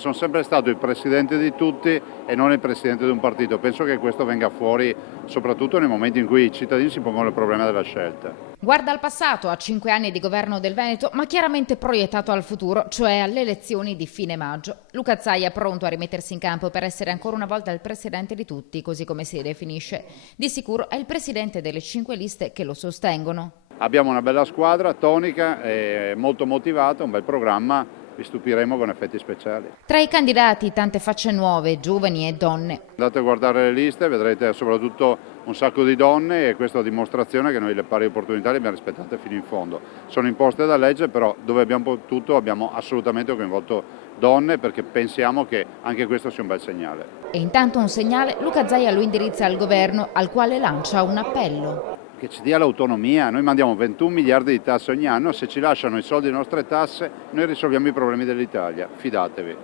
Sono sempre stato il presidente di tutti e non il presidente di un partito. Penso che questo venga fuori soprattutto nei momenti in cui i cittadini si pongono il problema della scelta. Guarda al passato, a 5 anni di governo del Veneto, ma chiaramente proiettato al futuro, cioè alle elezioni di fine maggio. Luca Zaia è pronto a rimettersi in campo per essere ancora una volta il presidente di tutti, così come si definisce. Di sicuro è il presidente delle 5 liste che lo sostengono. Abbiamo una bella squadra, tonica, molto motivata, un bel programma, vi stupiremo con effetti speciali. Tra i candidati tante facce nuove, giovani e donne. Andate a guardare le liste, vedrete soprattutto un sacco di donne e questa è la dimostrazione che noi le pari opportunità le abbiamo rispettate fino in fondo. Sono imposte da legge, però dove abbiamo potuto abbiamo assolutamente coinvolto donne perché pensiamo che anche questo sia un bel segnale. E intanto un segnale Luca Zaia lo indirizza al governo, al quale lancia un appello. Che ci dia l'autonomia, noi mandiamo 21 miliardi di tasse ogni anno, se ci lasciano i soldi delle nostre tasse noi risolviamo i problemi dell'Italia, fidatevi.